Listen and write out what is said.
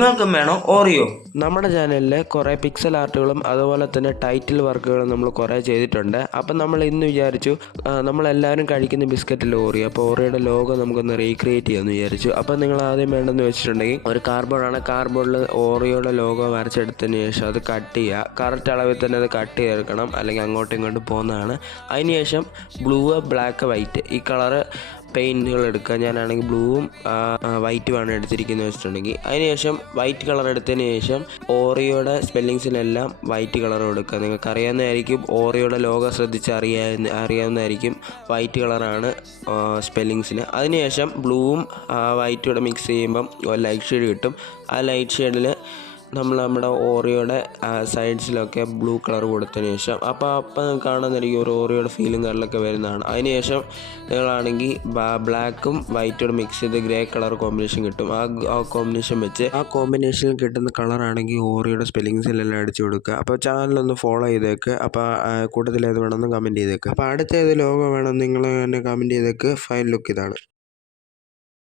നിങ്ങൾക്കും വേണോ ഓറിയോ? നമ്മുടെ ചാനലിൽ കുറേ പിക്സൽ ആർട്ടുകളും അതുപോലെ തന്നെ ടൈറ്റിൽ വർക്കുകളും നമ്മൾ കുറേ ചെയ്തിട്ടുണ്ട്. അപ്പം നമ്മൾ ഇന്ന് വിചാരിച്ചു നമ്മളെല്ലാവരും കഴിക്കുന്ന ബിസ്ക്കറ്റിൽ ഓറിയോ, അപ്പോൾ ഓറിയോയുടെ ലോഗോ നമുക്കൊന്ന് റീക്രിയേറ്റ് ചെയ്യാമെന്ന് വിചാരിച്ചു. അപ്പം നിങ്ങൾ ആദ്യം വേണ്ടെന്ന് വെച്ചിട്ടുണ്ടെങ്കിൽ ഒരു കാർഡ്ബോർഡാണ്. കാർഡ്ബോർഡിൽ ഓറിയോയുടെ ലോഗോ വരച്ചെടുത്തതിന് ശേഷം അത് കട്ട് ചെയ്യുക. കറക്റ്റ് അളവിൽ തന്നെ അത് കട്ട് ചെയ്തെടുക്കണം, അല്ലെങ്കിൽ അങ്ങോട്ടും ഇങ്ങോട്ടും പോകുന്നതാണ്. അതിനുശേഷം ബ്ലൂ, ബ്ലാക്ക്, വൈറ്റ് ഈ കളറ് പെയിൻറ്റുകൾ എടുക്കുക. ഞാനാണെങ്കിൽ ബ്ലൂവും വൈറ്റുമാണ് എടുത്തിരിക്കുന്നത് വെച്ചിട്ടുണ്ടെങ്കിൽ അതിനുശേഷം വൈറ്റ് കളർ എടുത്തതിന് ശേഷം ഓറിയോയുടെ സ്പെല്ലിങ്സിലെല്ലാം വൈറ്റ് കളർ കൊടുക്കുക. നിങ്ങൾക്ക് അറിയാവുന്നതായിരിക്കും, ഓറിയോയുടെ ലോഗോ ശ്രദ്ധിച്ച് അറിയാവുന്നതായിരിക്കും. വൈറ്റ് കളറാണ് സ്പെല്ലിങ്സിന്. അതിനുശേഷം ബ്ലൂവും വൈറ്റും കൂടെ മിക്സ് ചെയ്യുമ്പം ലൈറ്റ് ഷെയ്ഡ് കിട്ടും. ആ ലൈറ്റ് ഷെയ്ഡിൽ നമ്മുടെ ഓറിയോയുടെ സൈഡ്സിലൊക്കെ ബ്ലൂ കളർ കൊടുത്തതിന് ശേഷം അപ്പം കാണുന്നതായിരിക്കും ഒരു ഓറിയോയുടെ ഫീലും കളറിലൊക്കെ വരുന്നതാണ്. അതിനുശേഷം നിങ്ങളാണെങ്കിൽ ബ്ലാക്കും വൈറ്റോട് മിക്സ് ചെയ്ത് ഗ്രേ കളർ കോമ്പിനേഷൻ കിട്ടും. ആ കോമ്പിനേഷൻ വെച്ച് ആ കോമ്പിനേഷനിൽ കിട്ടുന്ന കളറാണെങ്കിൽ ഓറിയോയുടെ സ്പെല്ലിങ്സിലെല്ലാം അടിച്ചു കൊടുക്കുക. അപ്പോൾ ചാനലൊന്ന് ഫോളോ ചെയ്തേക്ക്. അപ്പോൾ കൂട്ടത്തിൽ ഏത് വേണമെന്ന് കമൻറ്റ് ചെയ്തേക്ക്. അപ്പോൾ അടുത്ത ഏത് ലോഗോ വേണം നിങ്ങൾ തന്നെ കമൻറ്റ് ചെയ്തേക്ക്. ഫൈനൽ ലുക്ക് ഇതാണ്.